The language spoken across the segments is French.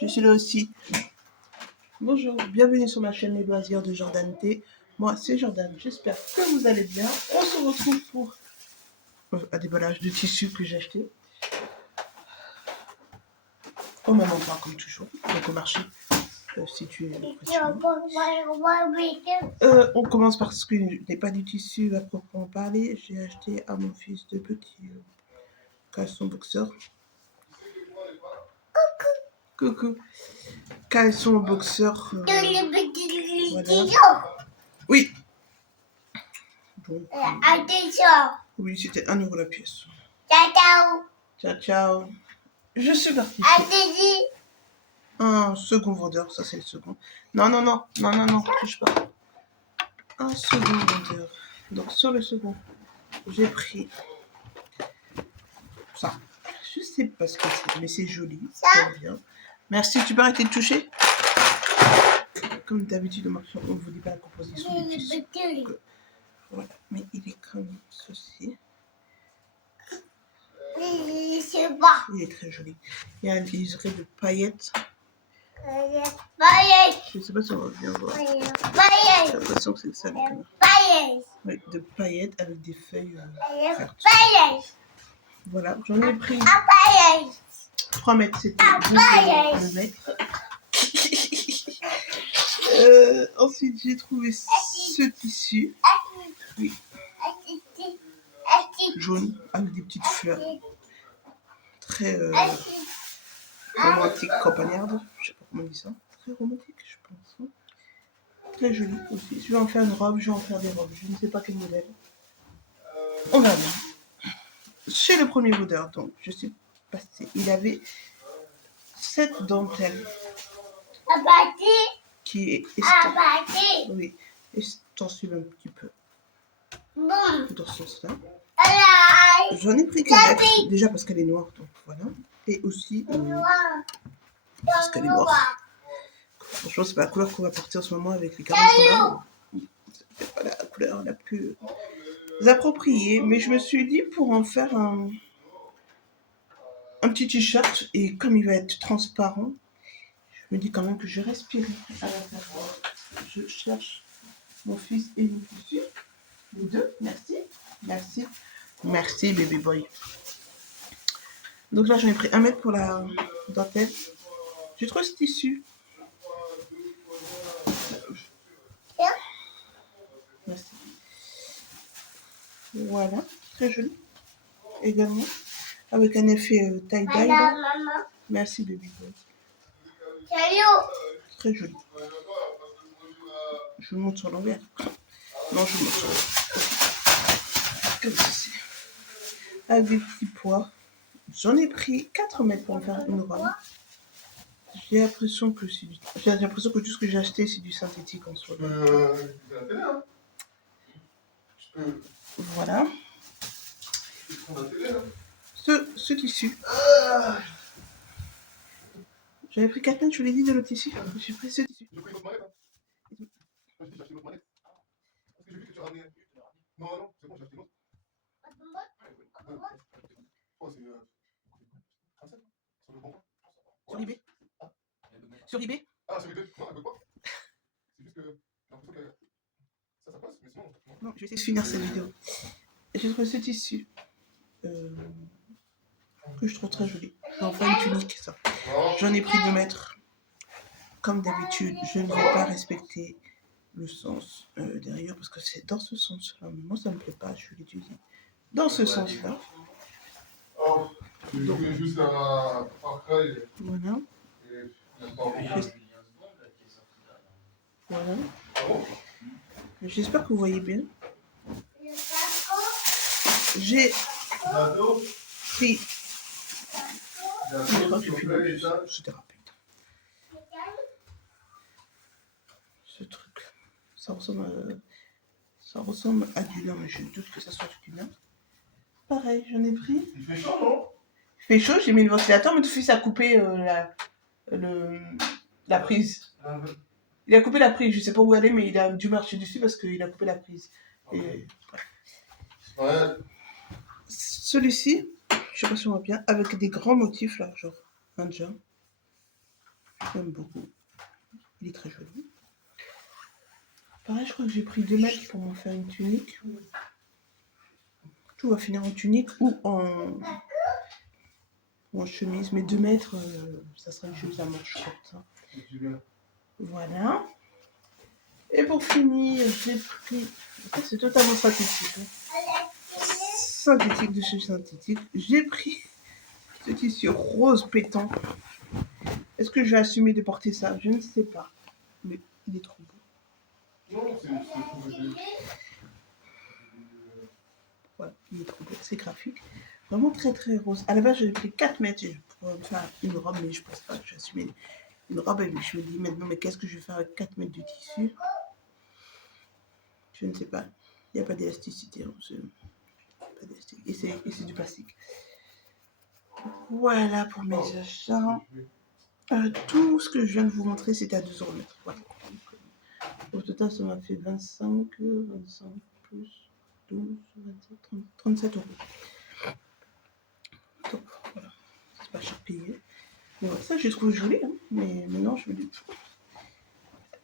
Je suis là aussi. Bonjour, bienvenue sur ma chaîne Les Loisirs de Jordan T. Moi, c'est Jordan, j'espère que vous allez bien. On se retrouve pour un déballage de tissu que j'ai acheté. Au même endroit, comme toujours, donc au marché situé près de chez moi. On commence par ce que je n'ai pas du tissu à proprement parler. J'ai acheté à mon fils de petits caleçons boxeurs. Coucou. Caleçons boxeurs. Voilà. Oui. Donc, oui, c'était 1 € la pièce. Ciao, ciao. Je suis partie. Un second vendeur, ça c'est le second. Non, touche pas. Un second vendeur. Donc sur le second, j'ai pris ça. Je sais pas ce que c'est, mais c'est joli. C'est bien. Merci, tu peux arrêter de toucher. Comme d'habitude, on ne vous dit pas la composition du tissu. Voilà, mais il est comme ceci. Il est très joli. Il y a un liseré de paillettes. Je ne sais pas si on va bien voir. J'ai l'impression que c'est ça. Oui, de paillettes avec des feuilles vertes. Voilà, j'en ai pris 3 mètres, c'était 2 € le mètre. Ensuite, j'ai trouvé ce tissu. Oui. Jaune, avec des petites fleurs. Très romantique, campagnarde. Je sais pas comment on dit ça. Très romantique, je pense. Très joli aussi. Je vais en faire une robe, je vais en faire des robes. Je ne sais pas quel modèle. On verra bien. Chez le premier vendeur, donc, je suis passée. Il avait cette dentelle qui est oui, extensible un petit peu dans ce sens-là. J'en ai pris 4 mètres, déjà parce qu'elle est noire, donc voilà. Et aussi parce qu'elle est noire. Franchement, c'est pas la couleur qu'on va porter en ce moment avec les carottes qu'on a. C'est pas la couleur la plus appropriée, mais je me suis dit pour en faire un petit t-shirt, et comme il va être transparent, je me dis quand même que je respirerai à l'intérieur. Je cherche mon fils et mon tissu. Les deux, merci. Merci. Merci, baby boy. Donc là, j'en ai pris 1 mètre pour la dentelle. J'ai trouvé ce tissu. Merci. Voilà, très joli. Également, avec un effet tie-dye. Merci, baby boy. Très joli. Je vous montre sur l'envers. Non, je vous montre sur l'envers. Comme ceci. Avec des petits pois. J'en ai pris 4 mètres pour en faire une robe. J'ai l'impression que tout ce que j'ai acheté, c'est du synthétique en soi. Voilà. Ce tissu. J'avais pris 4 mètres, je vous l'ai dit, de l'autre tissu. J'ai pris ce tissu. Sur eBay. Sur eBay. Non, je vais essayer de finir cette vidéo. J'ai trouvé ce tissu que je trouve très joli. Enfin, une tunique, ça. J'en ai pris 2 mètres. Comme d'habitude, je ne vais pas respecter le sens derrière parce que c'est dans ce sens-là. Moi, ça ne me plaît pas, je vais l'utiliser dans ce sens-là. Donc, voilà. Voilà. J'espère que vous voyez bien. J'ai pris. C'était rapide. Ce truc, ça ressemble à du lin, mais je doute que ça soit du lin. Pareil, j'en ai pris. Il fait chaud, non? Il fait chaud, j'ai mis le ventilateur, mais tout de suite ça a coupé la prise. Il a coupé la prise, je sais pas où aller, mais il a dû marcher dessus parce qu'il a coupé la prise. Et, ouais. Celui-ci, je sais pas si on voit bien, avec des grands motifs là, genre indien. J'aime beaucoup. Il est très joli. Pareil, je crois que j'ai pris 2 mètres pour m'en faire une tunique. Tout va finir en tunique ou en chemise. Mais 2 mètres, ça sera une chemise à manches courte. Hein. Voilà. Et pour finir, j'ai pris... Ça, c'est totalement synthétique. Hein. Synthétique de chez synthétique. J'ai pris ce tissu rose pétant. Est-ce que je vais assumer de porter ça? Je ne sais pas. Mais il est trop beau. Non, c'est voilà, il est trop beau. C'est graphique. Vraiment très très rose. À la base, j'avais pris 4 mètres pour faire une robe, mais je pense pas que j'assume une robe. Et je me dis maintenant, mais qu'est-ce que je vais faire avec 4 mètres de tissu? Je ne sais pas. Il n'y a pas d'élasticité. Hein. Et c'est du plastique. Voilà pour mes achats. Tout ce que je viens de vous montrer, c'était à 2 € le mètre. Voilà. Au total, ça m'a fait 25 plus 12, 27, 30, 37 €. Donc voilà, c'est pas cher payé. Mais ouais, ça, je trouve joli. Hein. Mais maintenant, je me dis,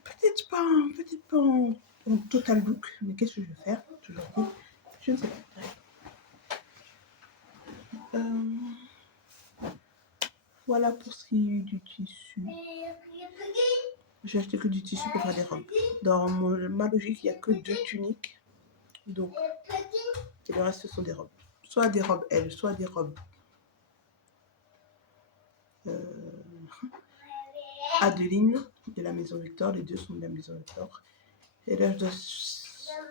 peut-être pas en total look. Mais qu'est-ce que je vais faire? Toujours dit, je ne sais pas. Voilà pour ce qui est du tissu. J'ai acheté que du tissu pour faire des robes. Dans ma logique, il n'y a que 2 tuniques. Donc, et le reste, ce sont des robes. Soit des robes L, soit des robes Adeline de la Maison Victor. Les 2 sont de la Maison Victor. Et là, je dois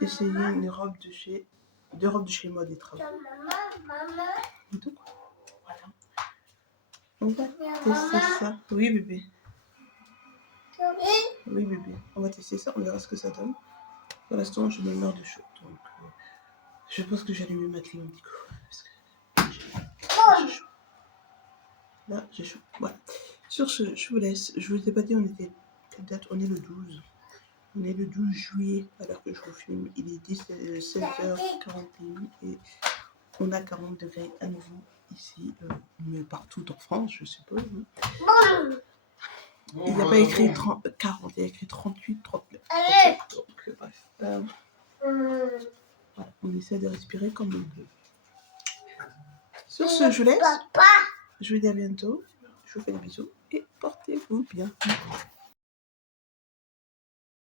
essayer une robe de chez... 2 robes de chez Mode et Travaux. Donc, voilà. On va tester ça. Oui, bébé. Oui, bébé. On va tester ça. On verra ce que ça donne. Pour l'instant, je me meurs de chaud. Donc, je pense que j'allume ma clim du coup. Parce que j'ai chaud. Là, j'ai chaud. Voilà. Sur ce, je vous laisse. Je vous ai pas dit, on était... Quelle date? On est le 12. On est le 12 juillet, alors que je vous filme. Il est 16h41 et on a 40 degrés à nouveau ici, mais partout en France, je suppose. Hein. Il n'y a pas écrit 40, il y a écrit 38, 39. Donc, bref. Voilà, on essaie de respirer comme on peut. Sur ce, je vous laisse. Je vous dis à bientôt. Je vous fais des bisous et portez-vous bien.